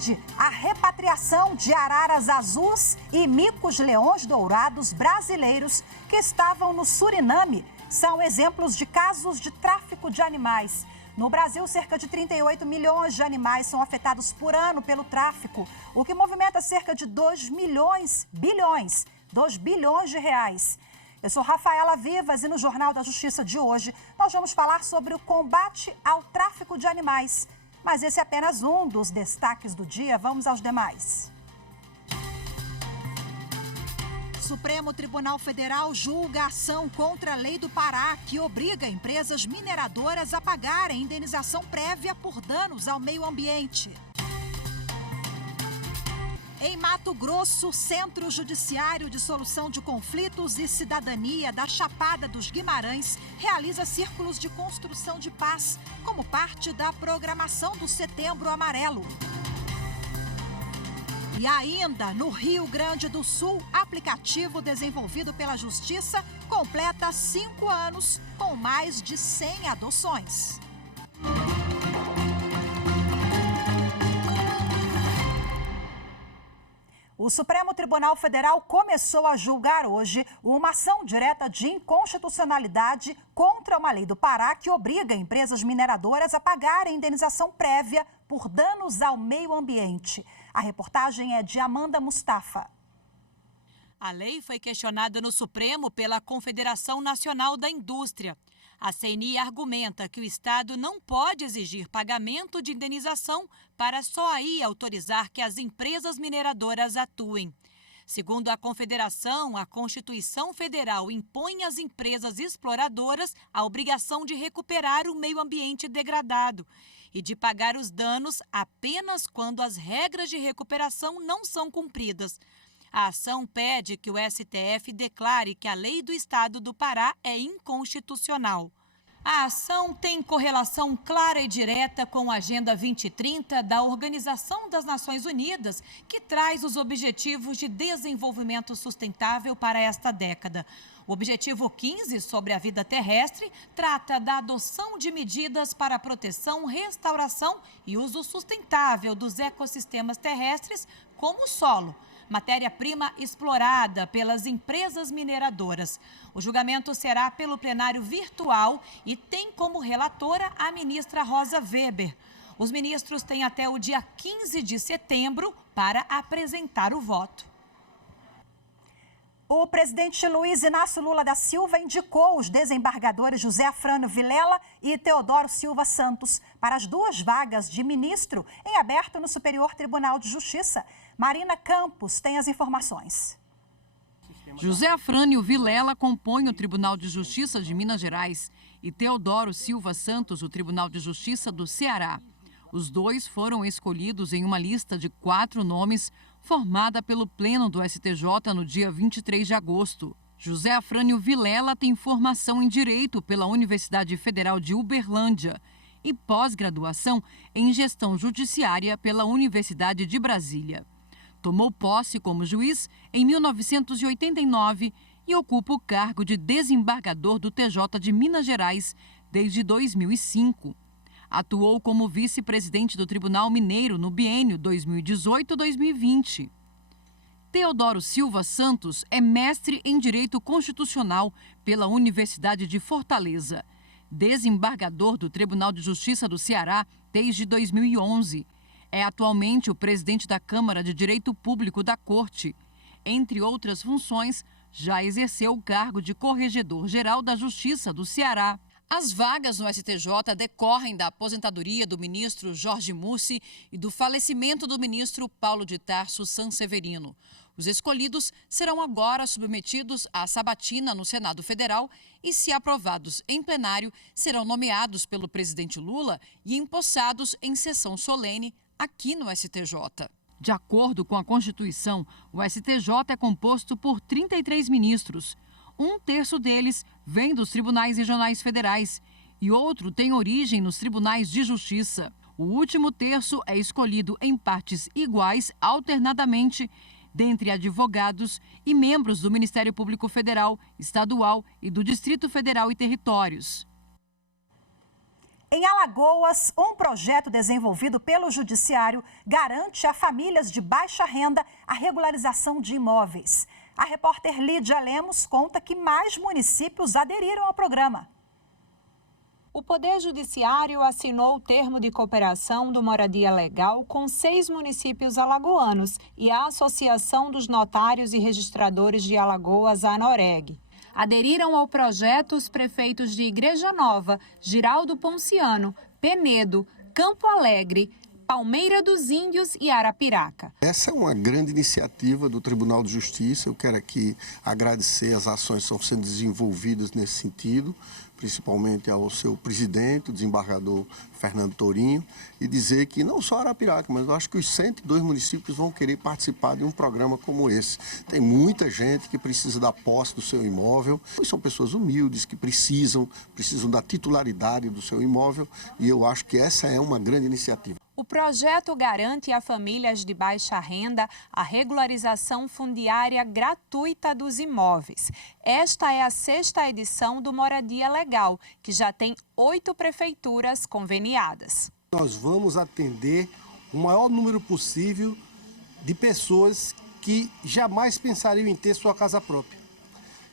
tarde, a repatriação de araras azuis e micos-leões dourados brasileiros que estavam no Suriname são exemplos de casos de tráfico de animais. No Brasil, cerca de 38 milhões de animais são afetados por ano pelo tráfico, o que movimenta cerca de 2 bilhões de reais. Eu sou Rafaela Vivas e no Jornal da Justiça de hoje nós vamos falar sobre o combate ao tráfico de animais. Mas esse é apenas um dos destaques do dia. Vamos aos demais. Supremo Tribunal Federal julga a ação contra a Lei do Pará, que obriga empresas mineradoras a pagarem indenização prévia por danos ao meio ambiente. Em Mato Grosso, Centro Judiciário de Solução de Conflitos e Cidadania da Chapada dos Guimarães realiza círculos de construção de paz, como parte da programação do Setembro Amarelo. E ainda, no Rio Grande do Sul, aplicativo desenvolvido pela Justiça completa 5 anos com mais de 100 adoções. O Supremo Tribunal Federal começou a julgar hoje uma ação direta de inconstitucionalidade contra uma lei do Pará que obriga empresas mineradoras a pagarem indenização prévia por danos ao meio ambiente. A reportagem é de Amanda Mustafa. A lei foi questionada no Supremo pela Confederação Nacional da Indústria. A CNI argumenta que o Estado não pode exigir pagamento de indenização para só aí autorizar que as empresas mineradoras atuem. Segundo a Confederação, a Constituição Federal impõe às empresas exploradoras a obrigação de recuperar o meio ambiente degradado e de pagar os danos apenas quando as regras de recuperação não são cumpridas. A ação pede que o STF declare que a lei do Estado do Pará é inconstitucional. A ação tem correlação clara e direta com a Agenda 2030 da Organização das Nações Unidas, que traz os Objetivos de Desenvolvimento Sustentável para esta década. O Objetivo 15, sobre a vida terrestre, trata da adoção de medidas para a proteção, restauração e uso sustentável dos ecossistemas terrestres, como o solo, matéria-prima explorada pelas empresas mineradoras. O julgamento será pelo plenário virtual e tem como relatora a ministra Rosa Weber. Os ministros têm até o dia 15 de setembro para apresentar o voto. O presidente Luiz Inácio Lula da Silva indicou os desembargadores José Afrânio Vilela e Teodoro Silva Santos para as 2 vagas de ministro em aberto no Superior Tribunal de Justiça. Marina Campos tem as informações. José Afrânio Vilela compõe o Tribunal de Justiça de Minas Gerais e Teodoro Silva Santos o Tribunal de Justiça do Ceará. Os 2 foram escolhidos em uma lista de 4 nomes formada pelo Pleno do STJ no dia 23 de agosto. José Afrânio Vilela tem formação em Direito pela Universidade Federal de Uberlândia e pós-graduação em Gestão Judiciária pela Universidade de Brasília. Tomou posse como juiz em 1989 e ocupa o cargo de desembargador do TJ de Minas Gerais desde 2005. Atuou como vice-presidente do Tribunal Mineiro no biênio 2018-2020. Teodoro Silva Santos é mestre em Direito Constitucional pela Universidade de Fortaleza, desembargador do Tribunal de Justiça do Ceará desde 2011. É atualmente o presidente da Câmara de Direito Público da Corte. Entre outras funções, já exerceu o cargo de Corregedor-Geral da Justiça do Ceará. As vagas no STJ decorrem da aposentadoria do ministro Jorge Mussi e do falecimento do ministro Paulo de Tarso Sanseverino. Os escolhidos serão agora submetidos à sabatina no Senado Federal e, se aprovados em plenário, serão nomeados pelo presidente Lula e empossados em sessão solene aqui no STJ. De acordo com a Constituição, o STJ é composto por 33 ministros. 1/3 deles vem dos tribunais regionais federais e outro tem origem nos tribunais de justiça. O último terço é escolhido em partes iguais, alternadamente, dentre advogados e membros do Ministério Público Federal, Estadual e do Distrito Federal e Territórios. Em Alagoas, um projeto desenvolvido pelo Judiciário garante a famílias de baixa renda a regularização de imóveis. A repórter Lídia Lemos conta que mais municípios aderiram ao programa. O Poder Judiciário assinou o termo de cooperação do Moradia Legal com 6 municípios alagoanos e a Associação dos Notários e Registradores de Alagoas, a ANOREG. Aderiram ao projeto os prefeitos de Igreja Nova, Giraldo Ponciano, Penedo, Campo Alegre, Palmeira dos Índios e Arapiraca. Essa é uma grande iniciativa do Tribunal de Justiça. Eu quero aqui agradecer as ações que estão sendo desenvolvidas nesse sentido, principalmente ao seu presidente, o desembargador Fernando Tourinho, e dizer que não só Arapiraca, mas eu acho que os 102 municípios vão querer participar de um programa como esse. Tem muita gente que precisa da posse do seu imóvel, e são pessoas humildes que precisam da titularidade do seu imóvel, e eu acho que essa é uma grande iniciativa. O projeto garante a famílias de baixa renda a regularização fundiária gratuita dos imóveis. Esta é a 6ª edição do Moradia Legal, que já tem 8 prefeituras conveniadas. Nós vamos atender o maior número possível de pessoas que jamais pensariam em ter sua casa própria.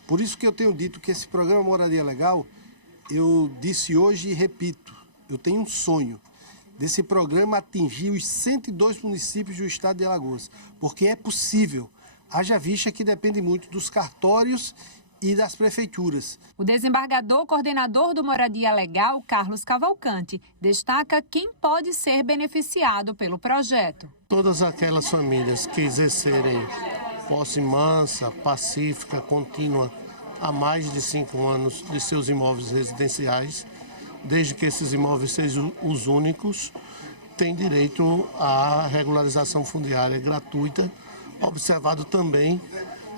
Por isso que eu tenho dito que esse programa Moradia Legal, eu disse hoje e repito, eu tenho um sonho desse programa atingir os 102 municípios do estado de Alagoas, porque é possível, haja vista que depende muito dos cartórios e das prefeituras. O desembargador coordenador do Moradia Legal, Carlos Cavalcante, destaca quem pode ser beneficiado pelo projeto. Todas aquelas famílias que exercerem posse mansa, pacífica, contínua há mais de 5 anos de seus imóveis residenciais, desde que esses imóveis sejam os únicos, têm direito à regularização fundiária gratuita, observado também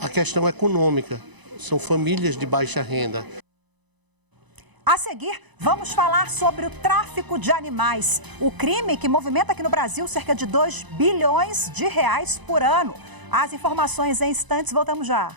a questão econômica. São famílias de baixa renda. A seguir, vamos falar sobre o tráfico de animais. O crime que movimenta aqui no Brasil cerca de 2 bilhões de reais por ano. As informações em instantes, voltamos já.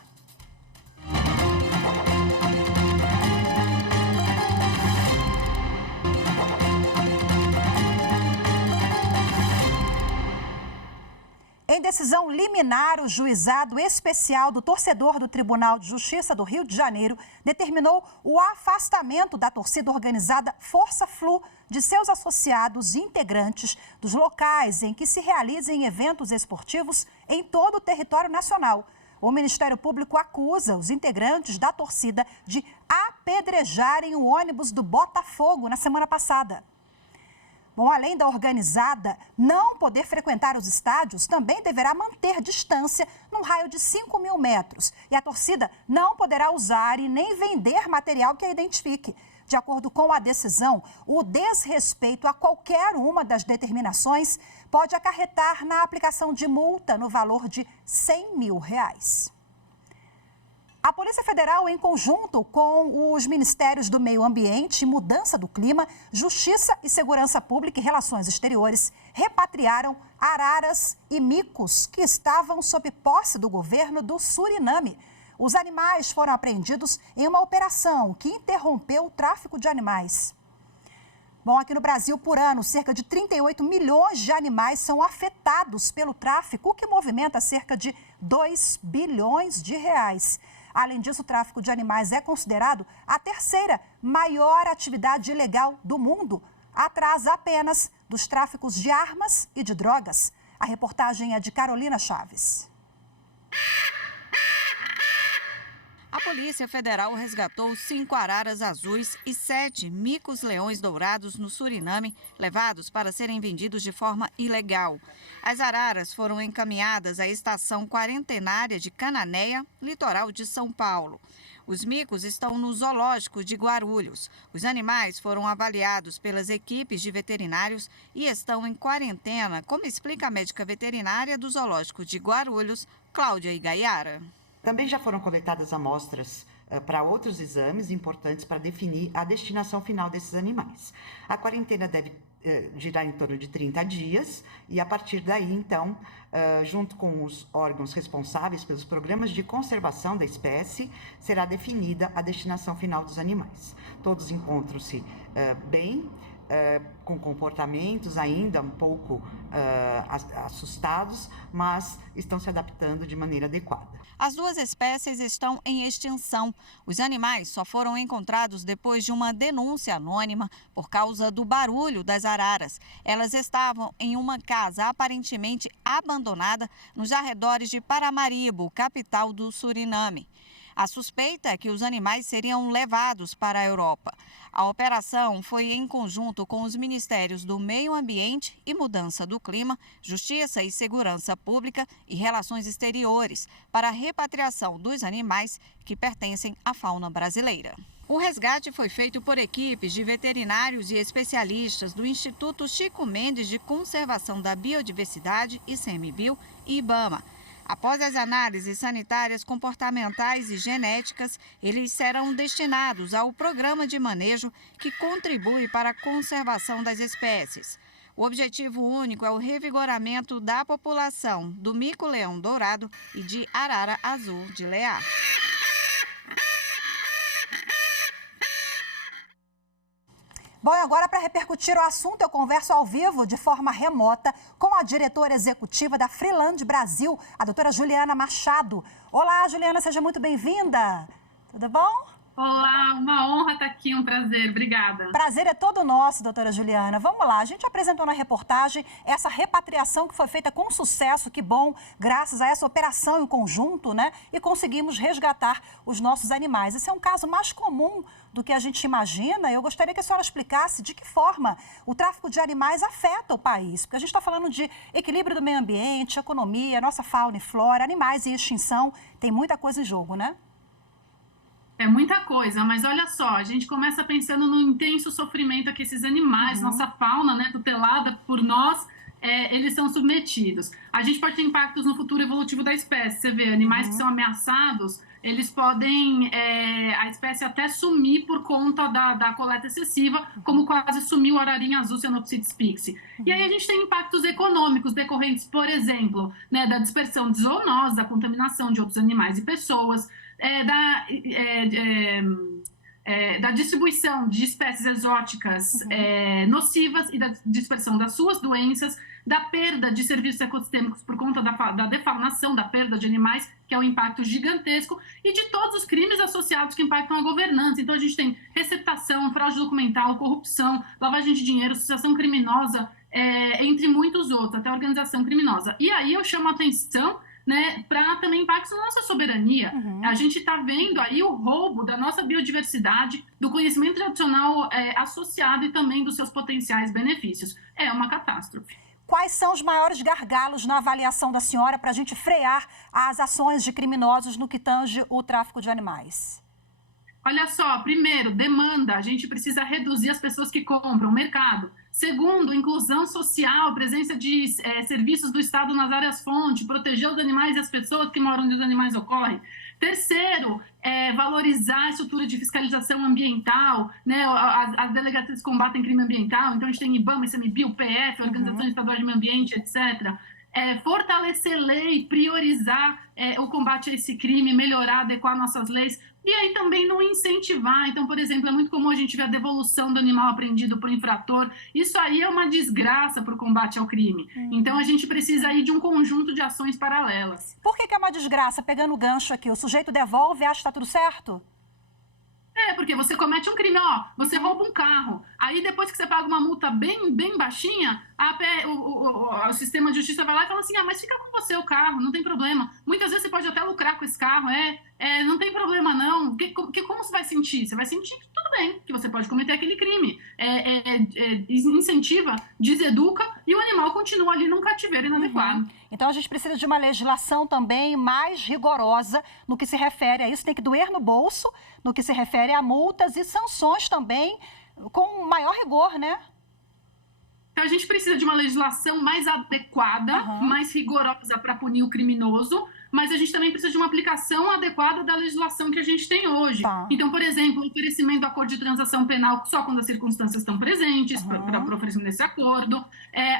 Em decisão liminar, o juizado especial do torcedor do Tribunal de Justiça do Rio de Janeiro determinou o afastamento da torcida organizada Força Flu de seus associados e integrantes dos locais em que se realizem eventos esportivos em todo o território nacional. O Ministério Público acusa os integrantes da torcida de apedrejarem o ônibus do Botafogo na semana passada. Bom, além da organizada não poder frequentar os estádios, também deverá manter distância num raio de 5.000 metros. E a torcida não poderá usar e nem vender material que a identifique. De acordo com a decisão, o desrespeito a qualquer uma das determinações pode acarretar na aplicação de multa no valor de R$100 mil. A Polícia Federal, em conjunto com os Ministérios do Meio Ambiente, Mudança do Clima, Justiça e Segurança Pública e Relações Exteriores, repatriaram araras e micos que estavam sob posse do governo do Suriname. Os animais foram apreendidos em uma operação que interrompeu o tráfico de animais. Bom, aqui no Brasil, por ano, cerca de 38 milhões de animais são afetados pelo tráfico, o que movimenta cerca de 2 bilhões de reais. Além disso, o tráfico de animais é considerado a 3ª maior atividade ilegal do mundo, atrás apenas dos tráficos de armas e de drogas. A reportagem é de Carolina Chaves. A Polícia Federal resgatou 5 araras azuis e 7 micos-leões dourados no Suriname, levados para serem vendidos de forma ilegal. As araras foram encaminhadas à estação quarentenária de Cananéia, litoral de São Paulo. Os micos estão no zoológico de Guarulhos. Os animais foram avaliados pelas equipes de veterinários e estão em quarentena, como explica a médica veterinária do zoológico de Guarulhos, Cláudia Igaiara. Também já foram coletadas amostras para outros exames importantes para definir a destinação final desses animais. A quarentena deve girar em torno de 30 dias e, a partir daí, então, junto com os órgãos responsáveis pelos programas de conservação da espécie, será definida a destinação final dos animais. Todos encontram-se bem, com comportamentos ainda um pouco assustados, mas estão se adaptando de maneira adequada. As duas espécies estão em extinção. Os animais só foram encontrados depois de uma denúncia anônima por causa do barulho das araras. Elas estavam em uma casa aparentemente abandonada nos arredores de Paramaribo, capital do Suriname. A suspeita é que os animais seriam levados para a Europa. A operação foi em conjunto com os Ministérios do Meio Ambiente e Mudança do Clima, Justiça e Segurança Pública e Relações Exteriores, para a repatriação dos animais que pertencem à fauna brasileira. O resgate foi feito por equipes de veterinários e especialistas do Instituto Chico Mendes de Conservação da Biodiversidade, ICMBio e IBAMA. Após as análises sanitárias, comportamentais e genéticas, eles serão destinados ao programa de manejo que contribui para a conservação das espécies. O objetivo único é o revigoramento da população do mico-leão dourado e de arara azul de Leá. Bom, agora para repercutir o assunto, eu converso ao vivo, de forma remota, com a diretora executiva da Freeland Brasil, a doutora Juliana Machado. Olá, Juliana, seja muito bem-vinda. Tudo bom? Olá, uma honra estar aqui, um prazer, obrigada. Prazer é todo nosso, doutora Juliana. Vamos lá, a gente apresentou na reportagem essa repatriação que foi feita com sucesso, que bom, graças a essa operação em conjunto, né? E conseguimos resgatar os nossos animais. Esse é um caso mais comum do que a gente imagina. Eu gostaria que a senhora explicasse de que forma o tráfico de animais afeta o país. Porque a gente está falando de equilíbrio do meio ambiente, economia, nossa fauna e flora, animais em extinção, tem muita coisa em jogo, né? É muita coisa, mas olha só, a gente começa pensando no intenso sofrimento a que esses animais, nossa fauna, né, tutelada por nós, eles são submetidos. A gente pode ter impactos no futuro evolutivo da espécie. Você vê, animais que são ameaçados, eles podem, a espécie até sumir por conta da coleta excessiva, como quase sumiu o ararinha azul Cenopsis pixie. E aí a gente tem impactos econômicos decorrentes, por exemplo, né, da dispersão de zoonoses, da contaminação de outros animais e pessoas, da distribuição de espécies exóticas nocivas e da dispersão das suas doenças, da perda de serviços ecossistêmicos por conta da defaunação, da perda de animais, que é um impacto gigantesco, e de todos os crimes associados que impactam a governança. Então, a gente tem receptação, fraude documental, corrupção, lavagem de dinheiro, associação criminosa, entre muitos outros, até organização criminosa. E aí eu chamo a atenção, né, para também impactos na nossa soberania. A gente está vendo aí o roubo da nossa biodiversidade, do conhecimento tradicional associado e também dos seus potenciais benefícios. É uma catástrofe. Quais são os maiores gargalos na avaliação da senhora para a gente frear as ações de criminosos no que tange o tráfico de animais? Olha só, primeiro, demanda. A gente precisa reduzir as pessoas que compram, o mercado. Segundo, inclusão social, presença de serviços do Estado nas áreas-fonte, proteger os animais e as pessoas que moram onde os animais ocorrem. Terceiro, valorizar a estrutura de fiscalização ambiental, né? As delegacias que combatem crime ambiental, então a gente tem IBAMA, ICMBio, PF, Organização Estadual de Meio Ambiente, etc. Fortalecer lei, priorizar o combate a esse crime, melhorar, adequar nossas leis. E aí também não incentivar. Então, por exemplo, é muito comum a gente ver a devolução do animal apreendido por infrator. Isso aí é uma desgraça para o combate ao crime. Então, a gente precisa aí de um conjunto de ações paralelas. Por que é uma desgraça? Pegando o gancho aqui, o sujeito devolve e acha que está tudo certo? Porque você comete um crime, você rouba um carro, aí depois que você paga uma multa bem baixinha, o sistema de justiça vai lá e fala assim, mas fica com você o carro, não tem problema. Muitas vezes você pode até lucrar com esse carro, não tem problema não. Como você vai sentir? Você vai sentir que tudo bem, que você pode cometer aquele crime. Incentiva, deseduca e o animal continua ali num cativeiro inadequado. Então a gente precisa de uma legislação também mais rigorosa no que se refere a isso, tem que doer no bolso, no que se refere a multas e sanções também, com maior rigor, né? Então, a gente precisa de uma legislação mais adequada, mais rigorosa para punir o criminoso, mas a gente também precisa de uma aplicação adequada da legislação que a gente tem hoje. Então, por exemplo, o oferecimento do acordo de transação penal só quando as circunstâncias estão presentes para o oferecimento desse acordo,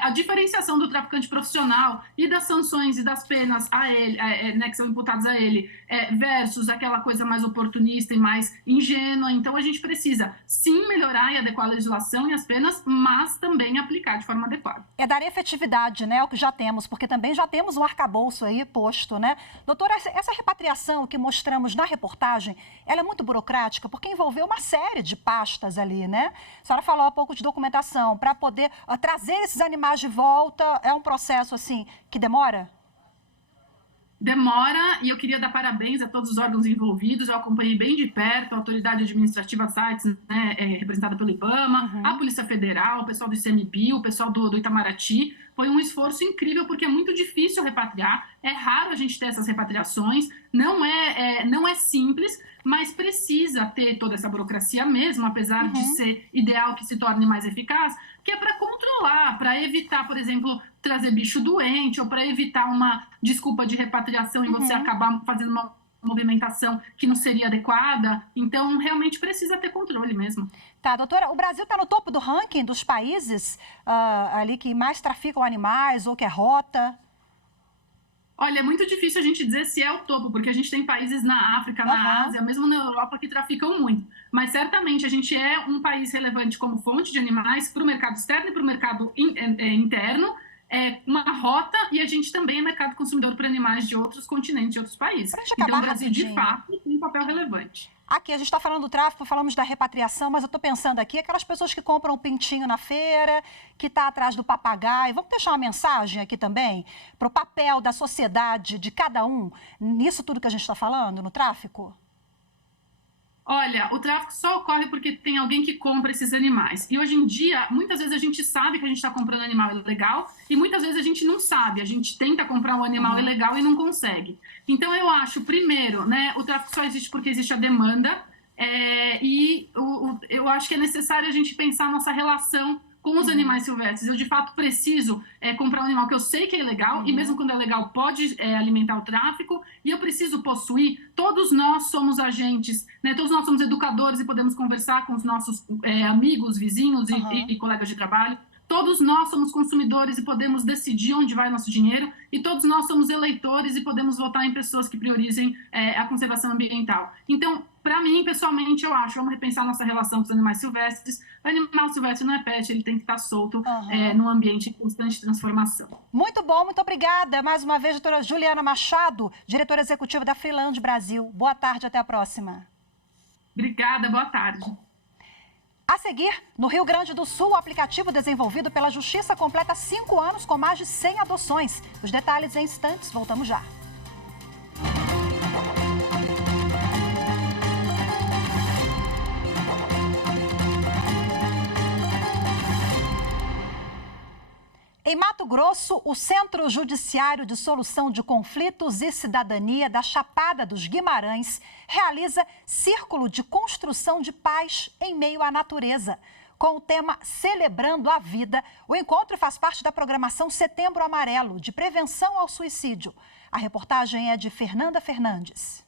a diferenciação do traficante profissional e das sanções e das penas a ele, né, que são imputadas a ele, versus aquela coisa mais oportunista e mais ingênua. Então, a gente precisa, sim, melhorar e adequar a legislação e as penas, mas também aplicar de forma adequada. É dar efetividade, né, ao que já temos, porque também já temos um arcabouço aí posto, né? Doutora, essa repatriação que mostramos na reportagem, ela é muito burocrática, porque envolveu uma série de pastas ali, né? A senhora falou há pouco de documentação, para poder trazer esses animais de volta, é um processo, assim, que demora? Demora, e eu queria dar parabéns a todos os órgãos envolvidos. Eu acompanhei bem de perto a Autoridade Administrativa Sites, né, representada pelo IBAMA, a Polícia Federal, o pessoal do ICMBio, o pessoal do Itamaraty. Foi um esforço incrível, porque é muito difícil repatriar, é raro a gente ter essas repatriações, não é simples, mas precisa ter toda essa burocracia mesmo, apesar de ser ideal que se torne mais eficaz, que é para controlar, para evitar, por exemplo, trazer bicho doente, ou para evitar uma desculpa de repatriação e você acabar fazendo uma movimentação que não seria adequada. Então, realmente precisa ter controle mesmo. Tá, doutora, o Brasil está no topo do ranking dos países ali que mais traficam animais ou que é rota? Olha, é muito difícil a gente dizer se é o topo, porque a gente tem países na África, na Ásia, mesmo na Europa, que traficam muito. Mas, certamente, a gente é um país relevante como fonte de animais para o mercado externo e para o mercado interno. É uma rota, e a gente também é mercado consumidor para animais de outros continentes, de outros países. Então, o Brasil, de fato, tem um papel relevante. Aqui, a gente está falando do tráfico, falamos da repatriação, mas eu estou pensando aqui, aquelas pessoas que compram um pintinho na feira, que está atrás do papagaio. Vamos deixar uma mensagem aqui também para o papel da sociedade, de cada um, nisso tudo que a gente está falando, no tráfico? Olha, o tráfico só ocorre porque tem alguém que compra esses animais. E hoje em dia, muitas vezes a gente sabe que a gente está comprando animal ilegal e muitas vezes a gente não sabe. A gente tenta comprar um animal ilegal e não consegue. Então, eu acho, primeiro, né, o tráfico só existe porque existe a demanda. Eu acho que é necessário a gente pensar a nossa relação com os animais silvestres. Eu, de fato, preciso comprar um animal que eu sei que é ilegal, e mesmo quando é legal pode alimentar o tráfico, e eu preciso possuir. Todos nós somos agentes, né? Todos nós somos educadores e podemos conversar com os nossos amigos, vizinhos e colegas de trabalho. Todos nós somos consumidores e podemos decidir onde vai o nosso dinheiro, e todos nós somos eleitores e podemos votar em pessoas que priorizem a conservação ambiental. Então, para mim, pessoalmente, eu acho, vamos repensar nossa relação com os animais silvestres. O animal silvestre não é pet, ele tem que estar solto num ambiente em constante transformação. Muito bom, muito obrigada. Mais uma vez, doutora Juliana Machado, diretora executiva da Freeland Brasil. Boa tarde, até a próxima. Obrigada, boa tarde. A seguir, no Rio Grande do Sul, o aplicativo desenvolvido pela Justiça completa 5 anos com mais de 100 adoções. Os detalhes em instantes, voltamos já. Em Mato Grosso, o Centro Judiciário de Solução de Conflitos e Cidadania da Chapada dos Guimarães realiza Círculo de Construção de Paz em Meio à Natureza. Com o tema Celebrando a Vida, o encontro faz parte da programação Setembro Amarelo, de prevenção ao suicídio. A reportagem é de Fernanda Fernandes.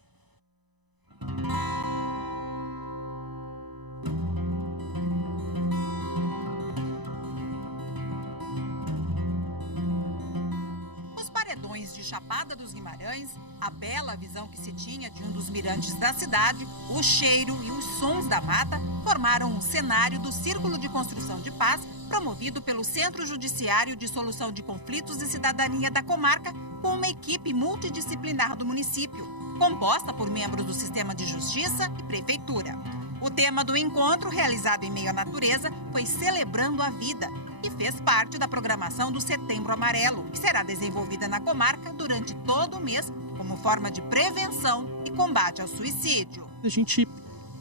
De Chapada dos Guimarães, a bela visão que se tinha de um dos mirantes da cidade, o cheiro e os sons da mata formaram um cenário do Círculo de Construção de Paz, promovido pelo Centro Judiciário de Solução de Conflitos e Cidadania da comarca, com uma equipe multidisciplinar do município, composta por membros do Sistema de Justiça e Prefeitura. O tema do encontro, realizado em meio à natureza, foi Celebrando a Vida, e fez parte da programação do Setembro Amarelo, que será desenvolvida na comarca durante todo o mês, como forma de prevenção e combate ao suicídio. A gente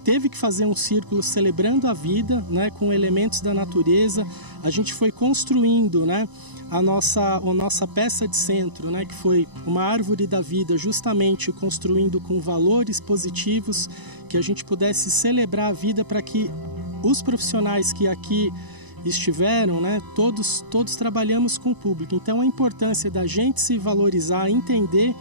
teve que fazer um círculo celebrando a vida, né, com elementos da natureza. A gente foi construindo, né, a nossa peça de centro, né, que foi uma árvore da vida, justamente construindo com valores positivos, que a gente pudesse celebrar a vida para que os profissionais que aqui estiveram, né, todos trabalhamos com o público. Então, a importância da gente se valorizar, entender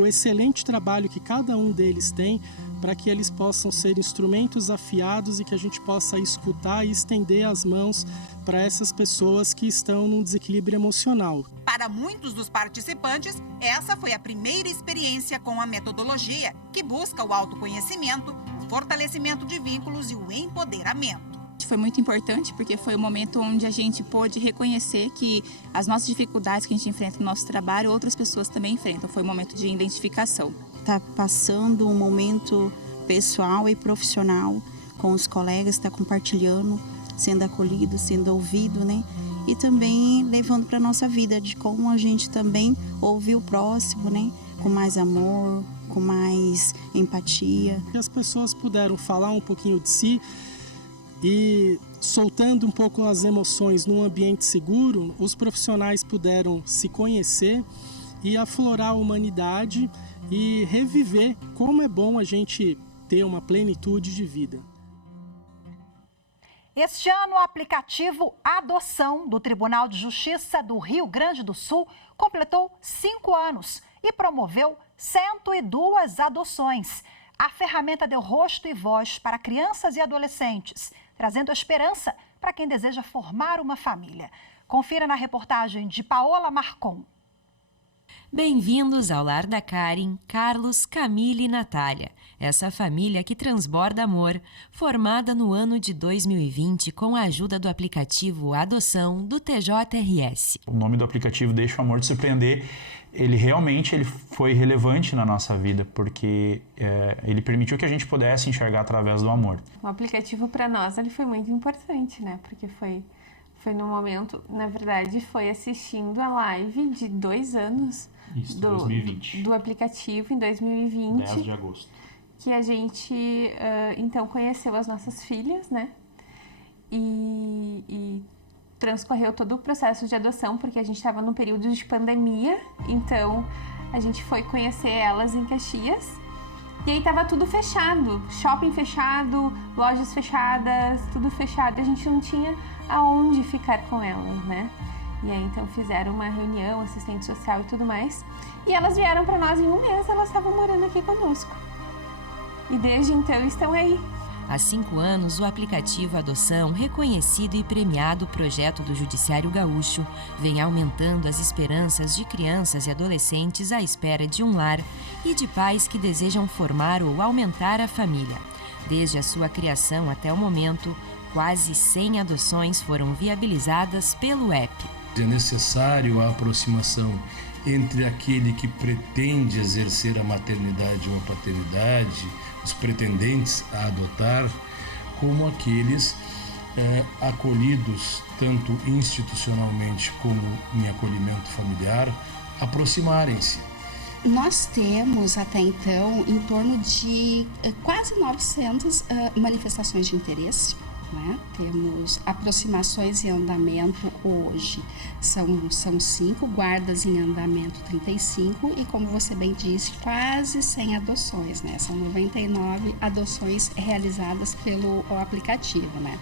o excelente trabalho que cada um deles tem para que eles possam ser instrumentos afiados e que a gente possa escutar e estender as mãos para essas pessoas que estão num desequilíbrio emocional. Para muitos dos participantes, essa foi a primeira experiência com a metodologia, que busca o autoconhecimento, o fortalecimento de vínculos e o empoderamento. Foi muito importante porque foi o momento onde a gente pôde reconhecer que as nossas dificuldades que a gente enfrenta no nosso trabalho, outras pessoas também enfrentam. Foi um momento de identificação. Está passando um momento pessoal e profissional com os colegas, está compartilhando, sendo acolhido, sendo ouvido, né? E também levando para a nossa vida de como a gente também ouve o próximo, né? Com mais amor, com mais empatia. E as pessoas puderam falar um pouquinho de si e, soltando um pouco as emoções num ambiente seguro, os profissionais puderam se conhecer e aflorar a humanidade e reviver como é bom a gente ter uma plenitude de vida. Este ano, o aplicativo Adoção do Tribunal de Justiça do Rio Grande do Sul completou 5 anos e promoveu 102 adoções. A ferramenta deu rosto e voz para crianças e adolescentes, trazendo esperança para quem deseja formar uma família. Confira na reportagem de Paola Marcon. Bem-vindos ao lar da Karen, Carlos, Camille e Natália. Essa família que transborda amor, formada no ano de 2020 com a ajuda do aplicativo Adoção do TJRS. O nome do aplicativo Deixa o Amor Te Surpreender, ele realmente foi relevante na nossa vida, porque ele permitiu que a gente pudesse enxergar através do amor. O aplicativo para nós ele foi muito importante, né? Porque foi no momento, na verdade, foi assistindo a live de 2 anos do aplicativo em 2020. 10 de agosto. Que a gente, então, conheceu as nossas filhas, né? E transcorreu todo o processo de adoção, porque a gente estava num período de pandemia, então a gente foi conhecer elas em Caxias. E aí tava tudo fechado, shopping fechado, lojas fechadas, tudo fechado. A gente não tinha aonde ficar com elas, né? E aí então fizeram uma reunião, assistente social e tudo mais. E elas vieram para nós em 1 mês, elas estavam morando aqui conosco. E desde então estão aí. Há 5 anos, o aplicativo Adoção, reconhecido e premiado projeto do Judiciário Gaúcho, vem aumentando as esperanças de crianças e adolescentes à espera de um lar e de pais que desejam formar ou aumentar a família. Desde a sua criação até o momento, quase 100 adoções foram viabilizadas pelo app. É necessário a aproximação entre aquele que pretende exercer a maternidade ou a paternidade, os pretendentes a adotar, como aqueles acolhidos, tanto institucionalmente como em acolhimento familiar, aproximarem-se. Nós temos até então em torno de quase 900 manifestações de interesse. Né? Temos aproximações em andamento hoje, são 5, guardas em andamento 35 e, como você bem disse, quase 100 adoções, né? São 99 adoções realizadas pelo aplicativo, né?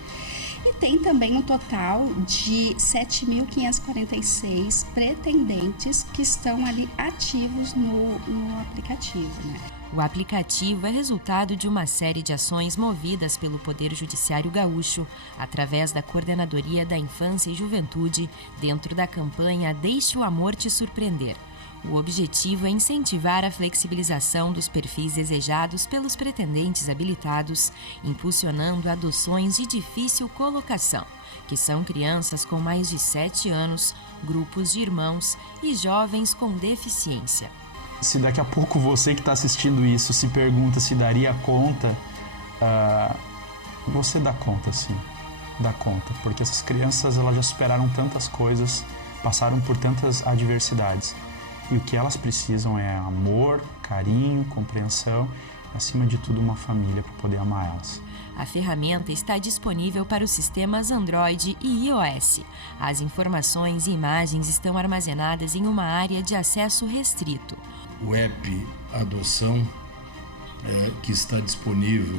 E tem também um total de 7.546 pretendentes que estão ali ativos no aplicativo, né? O aplicativo é resultado de uma série de ações movidas pelo Poder Judiciário Gaúcho, através da Coordenadoria da Infância e Juventude, dentro da campanha Deixe o Amor Te Surpreender. O objetivo é incentivar a flexibilização dos perfis desejados pelos pretendentes habilitados, impulsionando adoções de difícil colocação, que são crianças com mais de 7 anos, grupos de irmãos e jovens com deficiência. Se daqui a pouco você que está assistindo isso se pergunta se daria conta, você dá conta, sim. Dá conta, porque essas crianças elas já superaram tantas coisas, passaram por tantas adversidades. E o que elas precisam é amor, carinho, compreensão e, acima de tudo, uma família para poder amar elas. A ferramenta está disponível para os sistemas Android e iOS. As informações e imagens estão armazenadas em uma área de acesso restrito. O app Adoção, que está disponível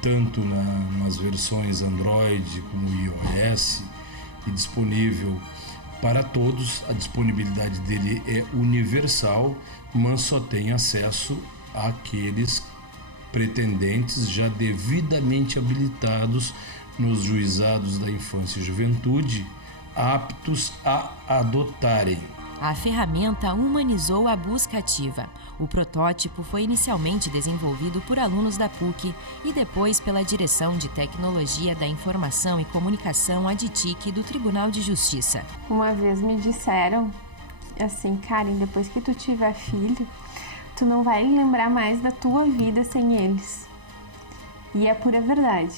tanto nas versões Android como iOS, e disponível para todos, a disponibilidade dele é universal, mas só tem acesso àqueles pretendentes já devidamente habilitados nos juizados da infância e juventude, aptos a adotarem. A ferramenta humanizou a busca ativa. O protótipo foi inicialmente desenvolvido por alunos da PUC e depois pela Direção de Tecnologia da Informação e Comunicação, a DITIC, do Tribunal de Justiça. Uma vez me disseram assim, Karen, depois que tu tiver filho, tu não vai lembrar mais da tua vida sem eles. E é pura verdade.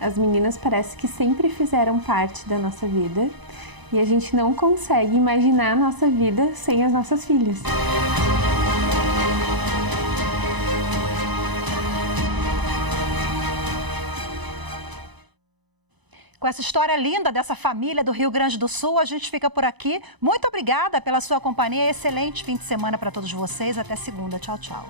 As meninas parece que sempre fizeram parte da nossa vida e a gente não consegue imaginar a nossa vida sem as nossas filhas. Com essa história linda dessa família do Rio Grande do Sul, a gente fica por aqui. Muito obrigada pela sua companhia. Excelente fim de semana para todos vocês. Até segunda. Tchau, tchau.